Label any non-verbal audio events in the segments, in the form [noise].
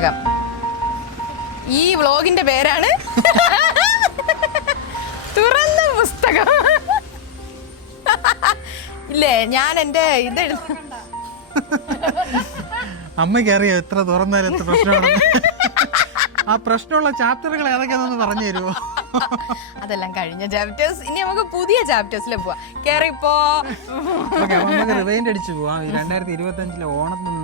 പുസ്തകം ഈ വ്ളോഗിന്റെ പേരാണ് [laughs] തുറന്ന പുസ്തകം. [laughs] ഇല്ലേ ഞാൻ എന്റെ ഇത് [laughs] അമ്മയ്ക്ക് അറിയോ എത്ര തുറന്നാലും എത്ര പ്രശ്നമാണ് ആ പ്രശ്നമുള്ള ചാപ്റ്ററുകൾ ഏതൊക്കെയാണെന്ന് പറഞ്ഞു തരുമോ? അതെല്ലാം കഴിഞ്ഞ ചാപ്റ്റേഴ്സ് ഇനി നമുക്ക് പുതിയ ചാപ്റ്റേഴ്സിൽ പോവാം. കേറിപ്പോ റിവൈൻഡ് അടിച്ച് പോവാം. രണ്ടായിരത്തി ഇരുപത്തി അഞ്ചിലെ അന്ന്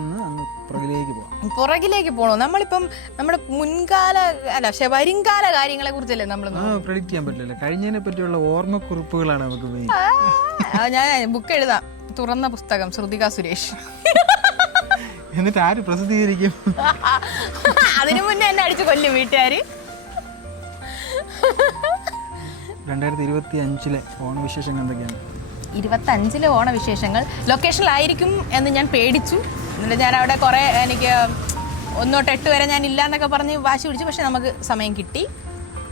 പുറകിലേക്ക് പോകണം പുറകിലേക്ക് പോകണോ നമ്മളിപ്പം നമ്മുടെ മുൻകാല അല്ല പക്ഷെ വരുംകാല കാര്യങ്ങളെ കുറിച്ചല്ലേ നമ്മൾ ആ പ്രെഡിക്റ്റ് ചെയ്യാൻ പറ്റില്ലല്ലോ. കഴിഞ്ഞതിനെ പറ്റിയുള്ള ഓർമ്മക്കുറിപ്പുകളാണ് നമുക്ക് മെയിൻ ഞാൻ ബുക്ക് എഴുതാം. തുറന്ന പുസ്തകം ശ്രുതിക സുരേഷ്. എന്നിട്ട് ആര് പ്രസിദ്ധീകരിക്കും? അതിനു മുന്നേ എന്നെ അടിച്ചു കൊല്ലും വീട്ടുകാര്. രണ്ടായിരത്തി ഇരുപത്തി അഞ്ചിലെ ഓണവിശേഷങ്ങൾ എന്തൊക്കെയാണ്? ഇരുപത്തി അഞ്ചിലെ ഓണവിശേഷങ്ങൾ ലൊക്കേഷനിലായിരിക്കും എന്ന് ഞാൻ പേടിച്ചു. എന്നിട്ട് ഞാൻ അവിടെ കുറേ എനിക്ക് ഒന്നോട്ട് എട്ട് വരെ ഞാൻ ഇല്ല എന്നൊക്കെ പറഞ്ഞ് വാശി പിടിച്ചു. പക്ഷെ നമുക്ക് സമയം കിട്ടി.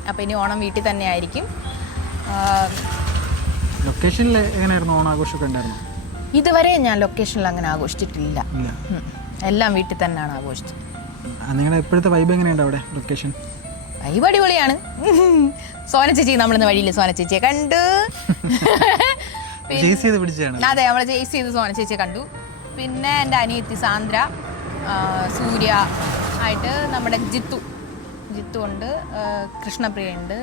അപ്പോൾ ഇനി ഓണം വീട്ടിൽ തന്നെ ആയിരിക്കും. ലൊക്കേഷനിൽ എങ്ങനെയായിരുന്നു ഓണാഘോഷമൊക്കെ ഉണ്ടായിരുന്നു ഇതുവരെ ഞാൻ ലൊക്കേഷനിൽ അങ്ങനെ ആഘോഷിച്ചിട്ടില്ല. എല്ലാം വീട്ടിൽ തന്നെയാണ് ആഘോഷിച്ചത്. നിങ്ങളുടെ ഇപ്പോഴത്തെ വൈബ് എങ്ങനെയുണ്ട് അവിടെ ലൊക്കേഷൻ? വൈബ് അടിപൊളിയാണ്. സോന ചേച്ചി നമ്മളിന്ന് വഴിയിൽ സോന ചേച്ചിയെ കണ്ടു. [laughs] അതെ നമ്മൾ ചേസ് ചെയ്ത് സോന ചേച്ചിയെ കണ്ടു. പിന്നെ എന്റെ അനിയത്തി സാന്ദ്ര സൂര്യ ആയിട്ട് നമ്മുടെ ജിത്തു. ജിത്തു ഉണ്ട് കൃഷ്ണപ്രിയ ഉണ്ട്.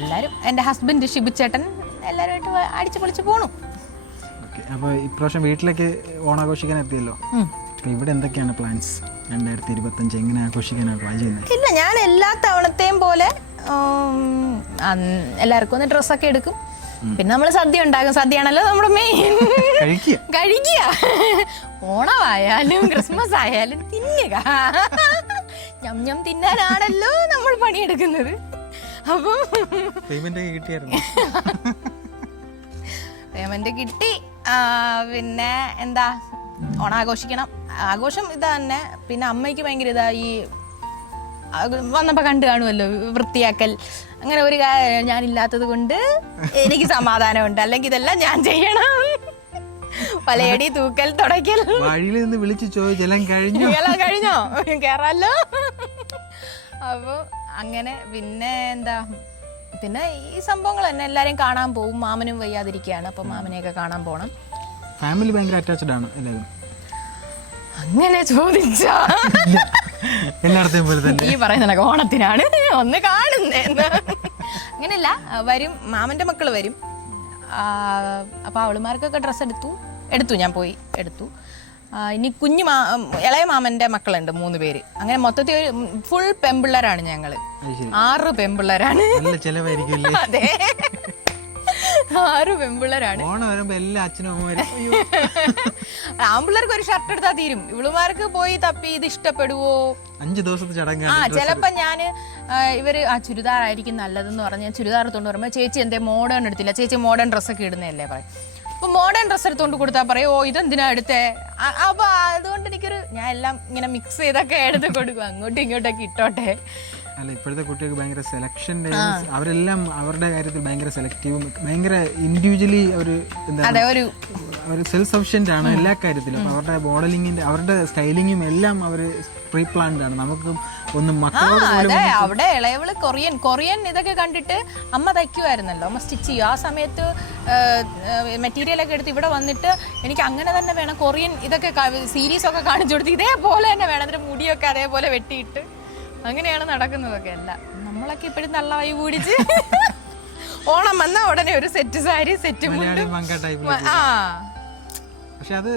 എല്ലാരും എന്റെ ഹസ്ബൻഡ് ഷിബുച്ചേട്ടൻ എല്ലാവരുമായിട്ട് അടിച്ചു പൊളിച്ച് പോണു. അപ്പോൾ ഇപ്രാവശ്യം വീട്ടിലേക്ക് ഓണാഘോഷിക്കാൻ എത്തിയല്ലോ? ഇവിടെ എന്തൊക്കെയാണ് പ്ലാൻസ് രണ്ടായിരത്തി ഇരുപത്തഞ്ച് എങ്ങനെ ആഘോഷിക്കാനാണ് പ്ലാൻ ചെയ്യുന്നത്? ഇല്ല ഞാൻ എല്ലാ തവണത്തെയും പോലെ എല്ലാവർക്കും ഒന്ന് ഡ്രസ്സൊക്കെ എടുക്കും. പിന്നെ നമ്മൾ സദ്യ ഉണ്ടാക്കും. സദ്യയാണല്ലോ നമ്മുടെ മെയിൻ കഴിക്കുക. ഓണമായാലും ക്രിസ്മസ് ആയാലും തിന്നുക. ഞം ഞം തിന്നാനാണല്ലോ നമ്മൾ പണിയെടുക്കുന്നത്. അപ്പം പേയ്മെന്റ് കിട്ടി. പിന്നെ എന്താ? ഓണാഘോഷിക്കണം. ആഘോഷം ഇതാ തന്നെ. പിന്നെ അമ്മയ്ക്ക് ഭയങ്കര ഇതാ ഈ വന്നപ്പോ കണ്ടു കാണുമല്ലോ വൃത്തിയാക്കൽ. അങ്ങനെ ഒരു ഞാൻ ഞാനില്ലാത്തത് കൊണ്ട് എനിക്ക് സമാധാനമുണ്ട്. അല്ലെങ്കിൽ ഇതെല്ലാം ഞാൻ ചെയ്യണം. പലയടി തൂക്കൽ തുടയ്ക്കൽ. വഴിയിൽ നിന്ന് വിളിച്ചു ചോദിച്ചെല്ലാം കഴിഞ്ഞു? കഴിഞ്ഞോ? കേറാലോ. അപ്പൊ അങ്ങനെ പിന്നെ എന്താ പിന്നെ ഈ സംഭവങ്ങൾ തന്നെ എല്ലാരെയും കാണാൻ പോകും മാമനും വയ്യാതിരിക്കുകയാണ്. അപ്പൊ മാമനെയൊക്കെ കാണാൻ പോണം. ഫാമിലി ഭയങ്കര അറ്റാച്ച്ഡ് ആണ് എല്ലാവരും. അങ്ങനെ ചോദിച്ചാ. എല്ലായിടത്തെയും പോലെ തന്നെ. ഈ പറയുന്ന ഓണത്തിനാണ്. ഒന്ന് കാണുന്നേന്ന് അങ്ങനെയല്ല വരും മാമന്റെ മക്കൾ വരും. അപ്പൊ അവളുമാർക്കൊക്കെ ഡ്രസ്സ് എടുത്തു. എടുത്തു ഞാൻ പോയി എടുത്തു. ഇനി കുഞ്ഞു മാ ഇളയ മാമന്റെ മക്കളുണ്ട് മൂന്ന് പേര്. അങ്ങനെ മൊത്തത്തിൽ ഒരു ഫുൾ പെമ്പിള്ളേരാണ് ഞങ്ങൾ. ആറ് പെമ്പിള്ളേരാണ് അതെ. ആറ് പെമ്പിള്ളേരാണ്. ഓണം വരുമ്പോ എല്ലാ അച്ഛനും അമ്മമാരും ആമ്പിള്ളേർക്ക് ഒരു ഷർട്ട് എടുത്താ തീരും. ഇവളുമാർക്ക് പോയി തപ്പി ഇത് ഇഷ്ടപ്പെടുവോ? അഞ്ചു ദിവസത്തെ ചടങ്ങ് ആ ചിലപ്പോ ഞാൻ ആ, ഇവർ ആ ചുരിദാർ ആയിരിക്കും നല്ലതെന്ന് പറഞ്ഞ് ചുരിദാർ എടുത്തോണ്ട് പറയുമ്പോ ചേച്ചി എന്തേ മോഡേൺ എടുത്തില്ല. ചേച്ചി മോഡേൺ ഡ്രസ്സൊക്കെ ഇടുന്നതല്ലേ പറയും. അപ്പൊ മോഡേൺ ഡ്രസ്സ് എടുത്തോണ്ട് കൊടുത്താൽ പറയും ഓ ഇതെന്തിനാ എടുത്തേ? അപ്പൊ അതുകൊണ്ട് എനിക്കൊരു ഞാൻ എല്ലാം ഇങ്ങനെ മിക്സ് ചെയ്തൊക്കെ എടുത്ത് കൊടുക്കും. അങ്ങോട്ടും ഇങ്ങോട്ടൊക്കെ ഇട്ടോട്ടെ. അല്ല ഇപ്പോഴത്തെ കുട്ടികൾക്ക് ഭയങ്കര സെലക്ഷൻ അവരെല്ലാം അവരുടെ കാര്യത്തിൽ ഭയങ്കര സെലക്റ്റീവും ഭയങ്കര ഇൻഡിവിജ്വലി അവർ എന്താ അവർ സെൽഫ് സഫിഷ്യന്റ് ആണ് എല്ലാ കാര്യത്തിലും. അപ്പോൾ അവരുടെ മോഡലിങ്ങിന്റെ അവരുടെ സ്റ്റൈലിങ്ങും എല്ലാം അവർ പ്രീ പ്ലാൻഡ് ആണ്. നമുക്ക് ഒന്ന് മക്കളോട് അതെ അവിടെ ഇളയവൾ കൊറിയൻ കൊറിയൻ ഇതൊക്കെ കണ്ടിട്ട് അമ്മ തയ്ക്കുമായിരുന്നല്ലോ അമ്മ സ്റ്റിച്ച് ചെയ്യും. ആ സമയത്ത് മെറ്റീരിയൽ ഒക്കെ എടുത്ത് ഇവിടെ വന്നിട്ട് എനിക്ക് അങ്ങനെ തന്നെ വേണം. കൊറിയൻ ഇതൊക്കെ സീരീസ് ഒക്കെ കാണിച്ചു കൊടുത്ത് ഇതേപോലെ തന്നെ വേണം. അതിന്റെ മുടിയൊക്കെ അതേപോലെ വെട്ടിയിട്ട്. അങ്ങനെയാണ് നടക്കുന്നതൊക്കെ അല്ല. നമ്മളൊക്കെ ഇപ്പോഴും നല്ല വൈ കൂടിച്ച് ഓണം വന്ന ഉടനെ ഒരു സെറ്റ് സാരി സെറ്റ് ടൈപ്പിൽ ആ. പക്ഷെ അത്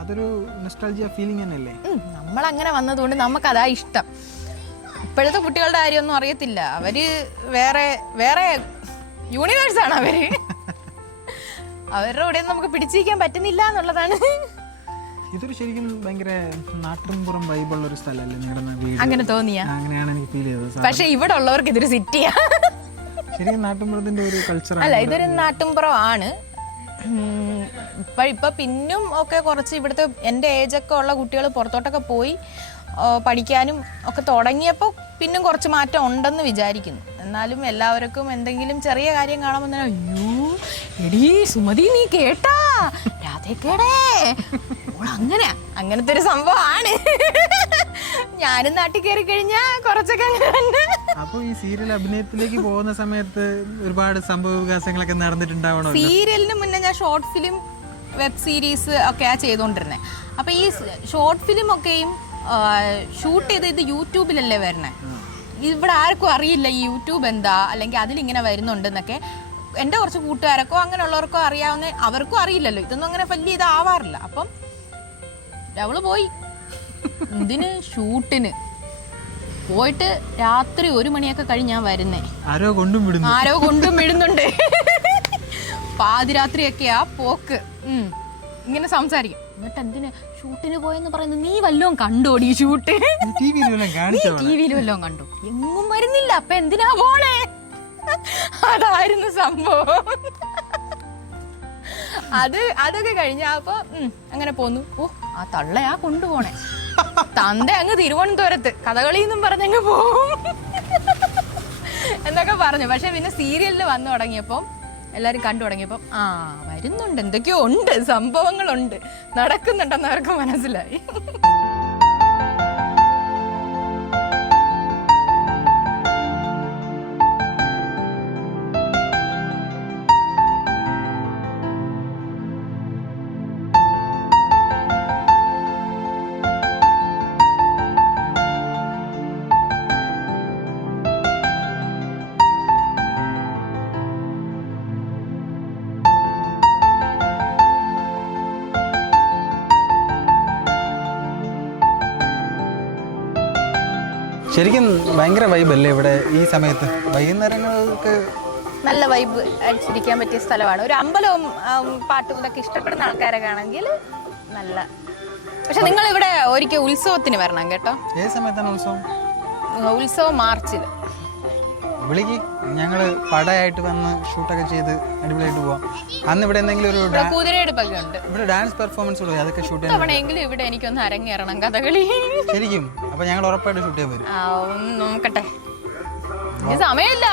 അതൊരു നെസ്റ്റാൾജിയ ഫീലിംഗ് തന്നെയല്ലേ? നമ്മൾ അങ്ങനെ വന്നതുകൊണ്ട് നമുക്ക് അതാ ഇഷ്ടം. ഇപ്പോഴത്തെ കുട്ടികളുടെ കാര്യമൊന്നും അറിയത്തില്ല. അവർ വേറെ വേറെ യൂണിവേഴ്സാണ് അവർ. [laughs] അവരുടെ കൂടെ നമുക്ക് പിടിച്ചിരിക്കാൻ പറ്റുന്നില്ല എന്നുള്ളതാണ്. ഇതൊരു ശരിക്കും ഭയങ്കര നാട്ടിൻപുറം വൈബുള്ള ഒരു സ്ഥലമല്ലേ നിങ്ങളുടെ വീട്? അങ്ങനെ തോന്നിയ. അങ്ങനെയാണ് എനിക്ക് ഫീൽ ചെയ്തത്. പക്ഷെ ഇവിടെ ഉള്ളവർക്ക് ഇതൊരു സിറ്റിയാ. ശരിക്കും നാട്ടിൻപുറത്തിന്റെ ഒരു കൾച്ചർ അല്ല ഇതൊരു നാട്ടിൻപുറം ആണ് ഇപ്പൊ പിന്നും ഒക്കെ കുറച്ച് ഇവിടുത്തെ എന്റെ ഒക്കെ ഉള്ള കുട്ടികൾ പുറത്തോട്ടൊക്കെ പോയി പഠിക്കാനും ഒക്കെ തുടങ്ങിയപ്പോൾ പിന്നും കുറച്ച് മാറ്റം ഉണ്ടെന്ന് വിചാരിക്കുന്നു. എന്നാലും എല്ലാവർക്കും എന്തെങ്കിലും ചെറിയ കാര്യം കാണുമ്പോൾ തന്നെ അയ്യോ എടീ സുമതി നീ കേട്ടാ? രാധേക്കേടേ അങ്ങനെ. അങ്ങനത്തെ ഒരു സംഭവമാണ്. ഞാനും നാട്ടിൽ കയറി കഴിഞ്ഞാ കുറച്ചൊക്കെ അപ്പൊ ഈ സീരിയൽ അഭിനയത്തിലേക്ക് പോകുന്ന സമയത്ത് ഒരുപാട് സംഭവ വികാസങ്ങളൊക്കെ നടന്നിട്ടുണ്ടാവണോ സീരിയലിന് മുന്നേ ഞാൻ ഷോർട്ട് ഫിലിം വെബ് സീരീസ് ഒക്കെ ചെയ്തുകൊണ്ടിരുന്നത് അപ്പൊ ഈ ഷോർട്ട് ഫിലിം ഒക്കെയും ഷൂട്ട് ചെയ്ത് ഇത് യൂട്യൂബിലല്ലേ വരണേ? ഇവിടെ ആർക്കും അറിയില്ല ഈ യൂട്യൂബ് എന്താ അല്ലെങ്കിൽ അതിലിങ്ങനെ വരുന്നുണ്ടെന്നൊക്കെ. എന്റെ കുറച്ച് കൂട്ടുകാരൊക്കെ അങ്ങനെയുള്ളവർക്കോ അറിയാവുന്ന അവർക്കും അറിയില്ലല്ലോ. ഇതൊന്നും അങ്ങനെ വലിയ ഇതാവാറില്ല. അപ്പം അവൾ പോയി. ഇതിന് ഷൂട്ടിന്. പോയിട്ട് രാത്രി ഒരു മണിയൊക്കെ കഴിഞ്ഞ് ഞാൻ വരുന്നേ. ആരോ കൊണ്ടും വിടുന്നു. ആരോ കൊണ്ടും വിടുന്നുണ്ട്. പാതിരാത്രിയൊക്കെയാ പോക്ക്. ഉം. ഇങ്ങനെ സംസാരിക്കും. എന്നിട്ട് എന്തിന് ഷൂട്ടിന് പോയെന്ന് പറയുന്നത് നീ വല്ലതും കണ്ടോടി ഈ ഷൂട്ട്? ടി വിയിൽ വല്ലതും കണ്ടു. എങ്ങും വരുന്നില്ല. അപ്പൊ എന്തിനാ പോണേ അതായിരുന്നു സംഭവം. അത് അതൊക്കെ കഴിഞ്ഞ അപ്പൊ അങ്ങനെ പോന്നു. ഓ ആ തള്ളയാ കൊണ്ടുപോണേ. തന്ത അങ്ങ് തിരുവനന്തപുരത്ത്. കഥകളി എന്നും പറഞ്ഞങ്ങ് പോവും. എന്നൊക്കെ പറഞ്ഞു. പക്ഷെ പിന്നെ സീരിയലിൽ വന്നു തുടങ്ങിയപ്പോൾ എല്ലാരും കണ്ടു തുടങ്ങിയപ്പോൾ ആ വരുന്നുണ്ട്. എന്തൊക്കെയോ ഉണ്ട്. സംഭവങ്ങളുണ്ട്. നടക്കുന്നുണ്ടെന്ന് അവർക്ക് മനസ്സിലായി. ശരിക്കും ഭയങ്കര അല്ലേ ഇവിടെ ഈ സമയത്ത്? വൈകുന്നേരങ്ങൾക്ക് നല്ല വൈബ് അടിച്ചിരിക്കാൻ പറ്റിയ സ്ഥലമാണ്. ഒരു അമ്പലവും പാട്ടും ഇതൊക്കെ ഇഷ്ടപ്പെടുന്ന ആൾക്കാരൊക്കെ ആണെങ്കിൽ നല്ല. പക്ഷെ നിങ്ങൾ ഇവിടെ ഒരിക്കൽ ഉത്സവത്തിന് വരണം കേട്ടോ. ഏത് സമയത്താണ് ഉത്സവം? ഉത്സവം മാർച്ചിൽ വിളിക്ക്. ഞങ്ങൾ പടയായിട്ട് വന്ന് ഷൂട്ടൊക്കെ ചെയ്ത് അടിപൊളിയായിട്ട് പോവാം. അന്ന് ഇവിടെ എന്തെങ്കിലും ഒരു ഡാ- കുതിരയെടുപ്പൊക്കെ ഉണ്ട്. ഇവിടെ ഡാൻസ് പെർഫോമൻസ് ഉള്ളത് അതൊക്കെ ഷൂട്ട് ചെയ്യാൻ തവണയെങ്കിലും ഇവിടെ എനിക്കൊന്ന് അരങ്ങേറണം കഥകളി. ശരിക്കും. അപ്പൊ ഞങ്ങൾ ഉറപ്പായിട്ട് ഷൂട്ട് ചെയ്യാൻ വരും. ആ, ഒന്ന് നോക്കട്ടെ. ഇനി സമയമില്ല.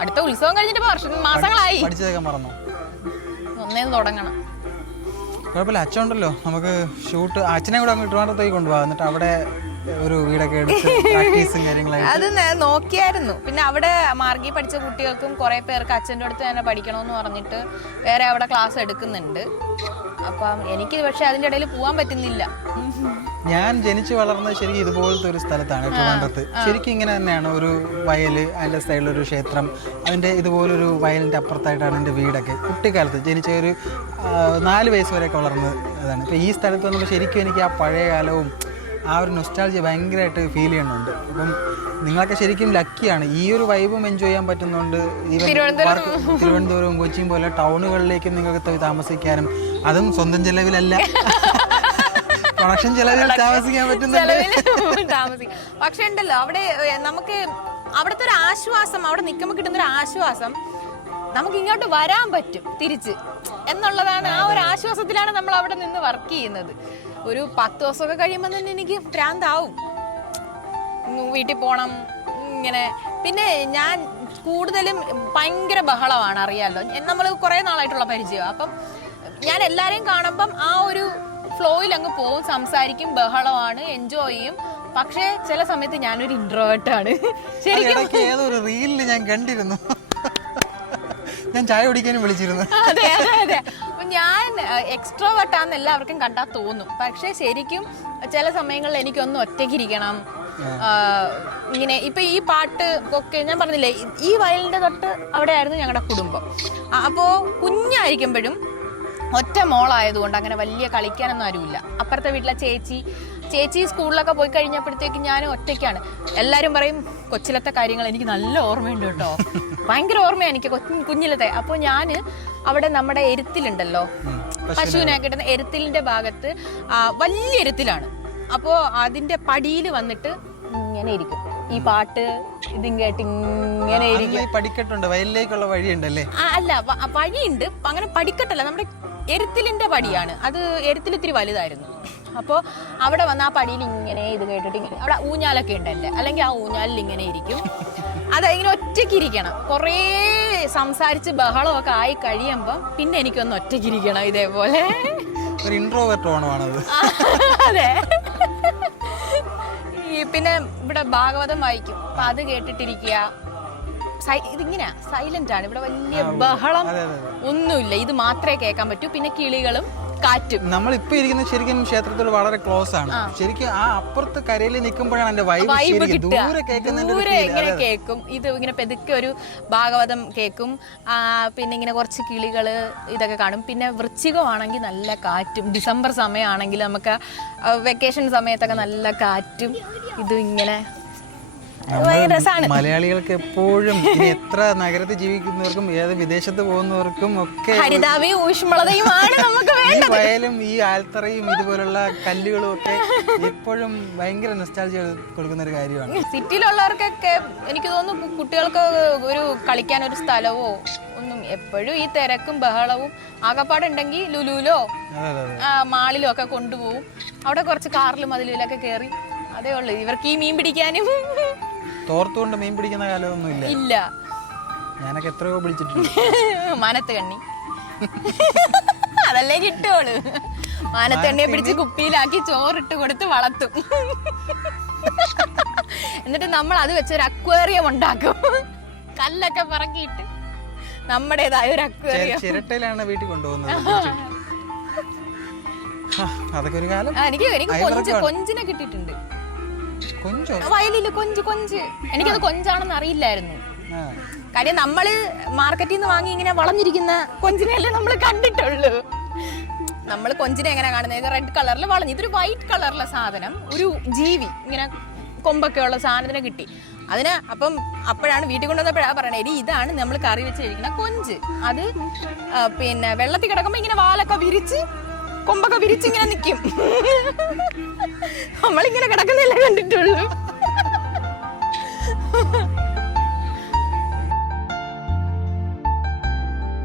അടുത്ത ഉത്സവം കഴിഞ്ഞിട്ട് വർഷം മാസങ്ങളായി. പഠിച്ചതൊക്കെ മറന്നു. ഒന്നേന്ന് തുടങ്ങണം. കുഴപ്പമില്ല. അച്ഛൻ ഉണ്ടല്ലോ. നമുക്ക് ഷൂട്ട് അച്ഛനെ കൂടെ അങ്ങ് ട്രിവാൻഡ്രത്തേക്ക് കൊണ്ടുപോകാം എന്നിട്ട് അവിടെ ഒരു വീടൊക്കെ എടുത്ത് പ്രാക്ടീസും കാര്യങ്ങളായിട്ട്. അത് ഞാൻ നോക്കിയായിരുന്നു. പിന്നെ അവിടെ മാർഗി പഠിച്ച കുട്ടികൾക്കും കുറെ പേർക്ക് അച്ഛന്റെ അടുത്ത് തന്നെ പഠിക്കണമെന്ന് പറഞ്ഞിട്ട് വേറെ അവിടെ ക്ലാസ് എടുക്കുന്നുണ്ട്. അപ്പം എനിക്ക് പക്ഷെ അതിന്റെ ഇടയിൽ പോകാൻ പറ്റുന്നില്ല. ഞാൻ ജനിച്ചു വളർന്നത് ശരിക്കും ഇതുപോലത്തെ ഒരു സ്ഥലത്താണ് ട്രിവാൻഡ്രത്ത് ശരിക്കും ഇങ്ങനെ തന്നെയാണ് ഒരു വയൽ അതിന്റെ സൈഡിൽ ഒരു ക്ഷേത്രം അതിന്റെ ഇതുപോലൊരു വയലിന്റെ അപ്പുറത്തായിട്ടാണ് എന്റെ വീടൊക്കെ. കുട്ടിക്കാലത്ത് ജനിച്ച ഒരു നാല് വയസ്സ് വരെയൊക്കെ വളർന്നത് അതാണ്. ഇപ്പം ഈ സ്ഥലത്ത് വന്നപ്പോൾ ശരിക്കും എനിക്ക് ആ പഴയ കാലവും ആ ഒരു നൊസ്റ്റാൾജി ഭയങ്കരമായിട്ട് ഫീൽ ചെയ്യുന്നുണ്ട്. അപ്പം നിങ്ങളൊക്കെ ശരിക്കും ലക്കിയാണ് ഈ ഒരു വൈബും എൻജോയ് ചെയ്യാൻ പറ്റുന്നുണ്ട്. തിരുവനന്തപുരവും കൊച്ചിയും പോലെ ടൗണുകളിലേക്ക് നിങ്ങൾക്ക് പോയി താമസിക്കാനും. അതും സ്വന്തം ചെലവിലല്ല. പ്രൊഡക്ഷൻ ചെലവിൽ താമസിക്കാൻ പറ്റുന്നുണ്ട്. പക്ഷെ ഉണ്ടല്ലോ അവിടെ നമുക്ക് അവിടുത്തെ ഒരു ആശ്വാസം അവിടെ നിൽക്കുമ്പോൾ കിട്ടുന്ന ഒരു ആശ്വാസം നമുക്ക് ഇങ്ങോട്ട് വരാൻ പറ്റും തിരിച്ച്. എന്നുള്ളതാണ് ആ ഒരു ആശ്വാസത്തിലാണ് നമ്മൾ അവിടെ നിന്ന് വർക്ക് ചെയ്യുന്നത്. ഒരു പത്ത് ദിവസമൊക്കെ കഴിയുമ്പോൾ തന്നെ എനിക്ക് ഭ്രാന്താവും. വീട്ടിൽ പോകണം ഇങ്ങനെ. പിന്നെ ഞാൻ കൂടുതലും ഭയങ്കര ബഹളമാണ് അറിയാലോ. നമ്മൾ കുറേ നാളായിട്ടുള്ള പരിചയമാണ് അപ്പം ഞാൻ എല്ലാവരെയും കാണുമ്പം ആ ഒരു ഫ്ലോയിൽ അങ്ങ് പോവും സംസാരിക്കും ബഹളമാണ് എൻജോയ് ചെയ്യും. പക്ഷേ ചില സമയത്ത് ഞാനൊരു ഇൻട്രോവേർട്ടാണ് ശരിക്കും റീലിൽ ഞാൻ കണ്ടിരുന്നു. ഞാൻ ചായ കുടിക്കാനും വിളിച്ചിരുന്നു. അതെ അതെ അതെ. ഞാൻ എക്സ്ട്രോവേർട്ടാന്ന് എല്ലാവർക്കും കണ്ടാൽ തോന്നും. പക്ഷെ ശരിക്കും ചില സമയങ്ങളിൽ എനിക്കൊന്ന് ഒറ്റയ്ക്കിരിക്കണം. ഇങ്ങനെ ഇപ്പൊ ഈ പാട്ട് ഒക്കെ ഞാൻ പറഞ്ഞില്ലേ ഈ വയലിന്റെ തൊട്ട് അവിടെ ആയിരുന്നു ഞങ്ങളുടെ കുടുംബം. അപ്പോൾ അപ്പോ കുഞ്ഞായിരിക്കുമ്പോഴും ഒറ്റ മോളായതുകൊണ്ട് അങ്ങനെ വലിയ കളിക്കാനൊന്നും ആരുമില്ല. അപ്പുറത്തെ വീട്ടിലെ ചേച്ചി ചേച്ചി സ്കൂളിലൊക്കെ പോയി കഴിഞ്ഞപ്പോഴത്തേക്ക് ഞാൻ ഒറ്റയ്ക്കാണ്. എല്ലാവരും പറയും കൊച്ചിലത്തെ കാര്യങ്ങൾ എനിക്ക് നല്ല ഓർമ്മയുണ്ട് കേട്ടോ. ഭയങ്കര ഓർമ്മയാണ് എനിക്ക് കുഞ്ഞിലത്തെ. അപ്പോൾ ഞാൻ അവിടെ നമ്മുടെ എരുത്തിലുണ്ടല്ലോ പശുവിനെ കിട്ടുന്ന എരുത്തിലിന്റെ ഭാഗത്ത് വലിയ എരുത്തിലാണ്. അപ്പോൾ അതിന്റെ പടിയിൽ വന്നിട്ട് ഇങ്ങനെ ഇരിക്കും. ഈ പാട്ട് ഇതും കേട്ട് ഇങ്ങനെ ഇരിക്കും. പടിക്കെട്ടുണ്ട് വയലിലേക്കുള്ള വഴിയുണ്ടല്ലേ? അല്ല വഴിയുണ്ട്. അങ്ങനെ പടിക്കെട്ടല്ല നമ്മുടെ എരുത്തിലിന്റെ പടിയാണ്. അത് എരുത്തിൽ ഇത്തിരി വലുതായിരുന്നു. അപ്പോൾ അവിടെ വന്ന് ആ പടിയിൽ ഇങ്ങനെ ഇത് കേട്ടിട്ട് ഇങ്ങനെ അവിടെ ഊഞ്ഞാലൊക്കെ ഉണ്ടല്ലേ അല്ലെങ്കിൽ ആ ഊഞ്ഞാലിൽ ഇങ്ങനെ ഇരിക്കും. അത് ഇങ്ങനെ ഒറ്റയ്ക്ക് ഇരിക്കണം. കുറേ സംസാരിച്ച് ബഹളമൊക്കെ ആയി കഴിയുമ്പം പിന്നെ എനിക്കൊന്ന് ഒറ്റയ്ക്ക് ഇരിക്കണം ഇതേപോലെ. ഒരു ഇൻട്രോവേർട്ട് ഓണമാണത്. അതെ. ഈ പിന്നെ ഇവിടെ ഭാഗവതം വായിക്കും. അപ്പൊ അത് കേട്ടിട്ടിരിക്കുക. ഇതിങ്ങനെയാ? സൈലന്റ് ആണ്. ഇവിടെ വലിയ ബഹളം ഒന്നുമില്ല. ഇത് മാത്രമേ കേൾക്കാൻ പറ്റൂ. പിന്നെ കിളികളും കാറ്റും. നമ്മൾ ഇപ്പൊ ഇരിക്കുന്ന ശരിക്കും ക്ഷേത്രത്തോട് വളരെ ക്ലോസ് ആണ്. ശരിക്കും ആ അപ്പുറത്ത് കരയിൽ നിൽക്കുമ്പോഴാണ് എന്റെ വൈബ് ദൂരെ ദൂരെ എങ്ങനെ. കേൾക്കും. ഇത് ഇങ്ങനെ പെതുക്കെ ഒരു ഭാഗവതം കേൾക്കും. പിന്നെ ഇങ്ങനെ കുറച്ച് കിളികൾ ഇതൊക്കെ കാണും. പിന്നെ വൃശ്ചികമാണെങ്കിൽ നല്ല കാറ്റും. ഡിസംബർ സമയമാണെങ്കിൽ നമുക്ക് വെക്കേഷൻ സമയത്തൊക്കെ നല്ല കാറ്റും. ഇതും ഇങ്ങനെ മലയാളികൾക്ക് എപ്പോഴും എത്ര നഗരത്തിൽ ജീവിക്കുന്നവർക്കും ഏത് വിദേശത്ത് പോകുന്നവർക്കും ഒക്കെ ഹരിതാപയും ഊഷ്മളതയുമാണ് നമുക്ക് വേണ്ടത്. വയലും ഈ ആൽത്തറയും ഇതുപോലുള്ള കല്ലുകളും ഒക്കെ എപ്പോഴും ഭയങ്കര നൊസ്റ്റാൾജി കൊടുക്കുന്ന ഒരു കാര്യമാണ്. സിറ്റിയിലുള്ളവർക്കൊക്കെ എനിക്ക് തോന്നുന്നു കുട്ടികൾക്ക് ഒരു കളിക്കാൻ ഒരു സ്ഥലവോ ഒന്നും എപ്പോഴും ഈ തിരക്കും ബഹളവും ആകപ്പാടുണ്ടെങ്കിൽ ലുലുലോ മാളിലും ഒക്കെ കൊണ്ടുപോകും. അവിടെ കുറച്ച് കാറിലും അതിലൊക്കെ കയറി. അതേ ഉള്ളൂ. ഇവർക്ക് ഈ മീൻ പിടിക്കാനും. തോർത്തുകൊണ്ട് മീൻ പിടിക്കുന്ന കാലമൊന്നും ഇല്ല. ഇല്ല. ഞാനൊക്കെ എത്രയോ പിടിച്ചിട്ടുണ്ട് [laughs] മാനത്ത് കണ്ണി. [laughs] അതല്ലേ കിട്ടുള്ളൂ മാനത്ത് കണ്ണിയെ പിടിച്ച് കുപ്പിയിലാക്കി ചോറിട്ട് കൊടുത്ത് വളർത്തും. [laughs] എന്നിട്ട് നമ്മൾ അത് വെച്ച് ഒരു അക്വേറിയം ഉണ്ടാക്കും. കല്ലൊക്കെ പറക്കിയിട്ട് നമ്മുടേതായ ഒരു അക്വേറിയം. ചിരട്ടയിലാണ് വീട്ടിൽ കൊണ്ടുപോകുന്നത്. അതൊക്കെ ഒരു കാലം. എനിക്ക് എനിക്ക്. കൊഞ്ചിനെ കിട്ടിയിട്ടുണ്ട്. കൊഞ്ചോ? വയലിൽ കൊഞ്ച് കൊഞ്ച്. എനിക്കത് കൊഞ്ചാണെന്ന് അറിയില്ലായിരുന്നു. കാര്യം നമ്മൾ മാർക്കറ്റിൽ നിന്ന് വാങ്ങി ഇങ്ങനെ വളഞ്ഞിരിക്കുന്ന കൊഞ്ചിനെയല്ലേ നമ്മൾ കണ്ടിട്ടുള്ളൂ. നമ്മൾ കൊഞ്ചിനെ എങ്ങനെ കാണുന്നത്? റെഡ് കളറിൽ വളഞ്ഞു ഇതൊരു വൈറ്റ് കളറിലെ സാധനം. ഒരു ജീവി ഇങ്ങനെ കൊമ്പൊക്കെ ഉള്ള സാധനത്തിനെ കിട്ടി. അതിന് അപ്പം അപ്പോഴാണ് വീട്ടിൽ കൊണ്ടുവന്നപ്പോഴാണ് പറയണേ ഇനി ഇതാണ് നമ്മൾ കറി വെച്ച് കഴിക്കുന്ന കൊഞ്ച്. അത് പിന്നെ വെള്ളത്തിൽ കിടക്കുമ്പോൾ ഇങ്ങനെ വാലൊക്കെ വിരിച്ച് കൊമ്പൊക്കെ വിരിച്ചിങ്ങനെ നിൽക്കും നമ്മളിങ്ങനെ കിടക്കുന്നില്ല കണ്ടിട്ടുള്ളൂ.